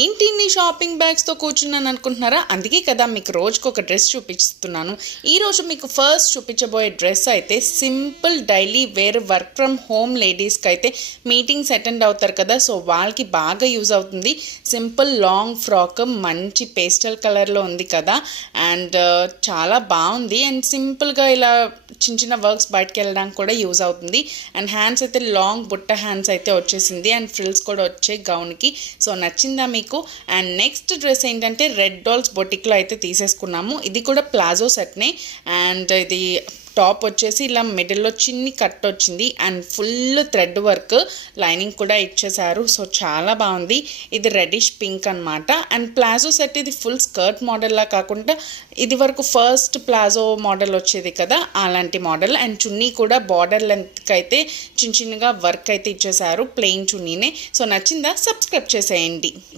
ఏంటి నీ షాపింగ్ బ్యాగ్స్తో కూర్చున్నాను అనుకుంటున్నారా? అందుకే కదా మీకు రోజుకు ఒక డ్రెస్ చూపిస్తున్నాను. ఈరోజు మీకు ఫస్ట్ చూపించబోయే డ్రెస్ అయితే simple daily wear work from home లేడీస్కి అయితే మీటింగ్స్ అటెండ్ అవుతారు కదా, సో వాళ్ళకి బాగా యూజ్ అవుతుంది. సింపుల్ లాంగ్ ఫ్రాక్ మంచి పేస్టల్ కలర్లో ఉంది కదా, అండ్ చాలా బాగుంది. అండ్ సింపుల్గా ఇలా చిన్న చిన్న వర్క్స్ బయటకు వెళ్ళడానికి కూడా యూజ్ అవుతుంది. అండ్ హ్యాండ్స్ అయితే లాంగ్ బుట్ట హ్యాండ్స్ అయితే వచ్చేసింది, అండ్ ఫ్రిల్స్ కూడా వచ్చాయి గౌన్కి. సో నచ్చిందా మీకు? అండ్ నెక్స్ట్ డ్రెస్ ఏంటంటే రెడ్ డాల్స్ బొటిక్లో అయితే తీసేసుకున్నాము. ఇది కూడా ప్లాజో సెట్నే, అండ్ ఇది టాప్ వచ్చేసి ఇలా మిడిల్లో చిన్ని కట్ వచ్చింది, and full thread work lining కూడా ఇచ్చేసారు. సో చాలా బాగుంది. ఇది రెడిష్ పింక్ అనమాట. అండ్ ప్లాజో సెట్ ఇది ఫుల్ స్కర్ట్ మోడల్లా కాకుండా ఇది వరకు ఫస్ట్ ప్లాజో మోడల్ వచ్చేది కదా, అలాంటి మోడల్. అండ్ చున్నీ కూడా బార్డర్ లెంత్కి అయితే చిన్న చిన్నగా వర్క్ అయితే ఇచ్చేసారు, ప్లెయిన్ చున్నీనే. సో నచ్చిందా? సబ్స్క్రైబ్ చేసేయండి.